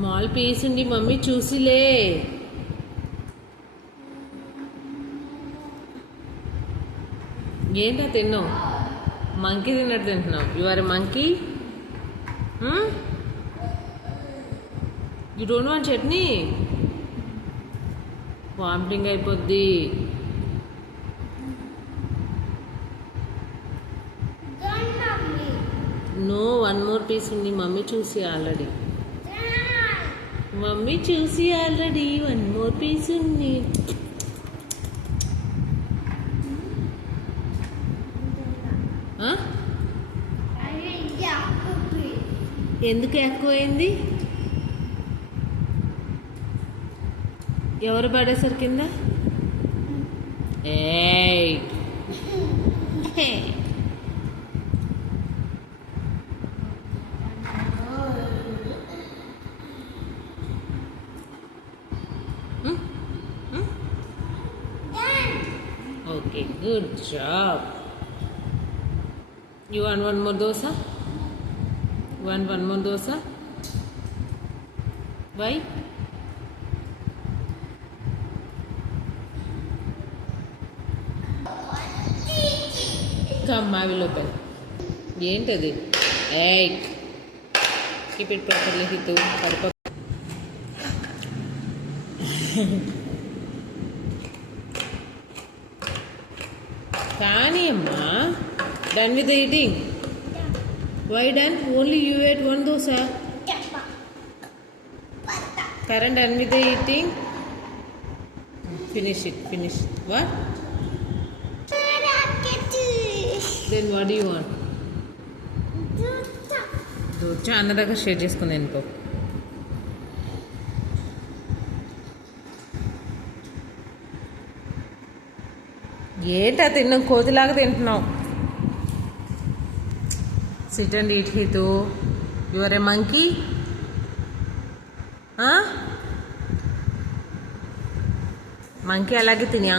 Small piece ఉంది mummy చూసిలే. ఏంటో తిన్నావు? మంకీ తిన్నట్టు తింటున్నావు. You are monkey you don't want chutney? Vomiting అయిపోద్ది. నో వన్ మోర్ పీస్ ఉంది మమ్మీ చూసి ఆల్రెడీ. మమ్మీ చూసి ఆల్రెడీ వన్ మోర్ పీస్ ఉంది. ఆ? ఎందుకు ఎక్కువైంది ఎవరు పడేసరి కింద? ఏయ్. okay good job you one one more dosa one one more dosa why come I will open ఏంటది ఏయ్ కీప్ ఇట్ ప్రాపర్లీ హితు పడిపో కానీ అమ్మా done with eating why done only you ate one dosa. Current done with eating finish it finish what then what you want వచ్చి అందరిదాకా share చేసుకుంది అనుకో ఏంటా తిన్నాం? కోతిలాగా తింటున్నాం. Sit and eat Hitu your a monkey monkey అలాగే తిని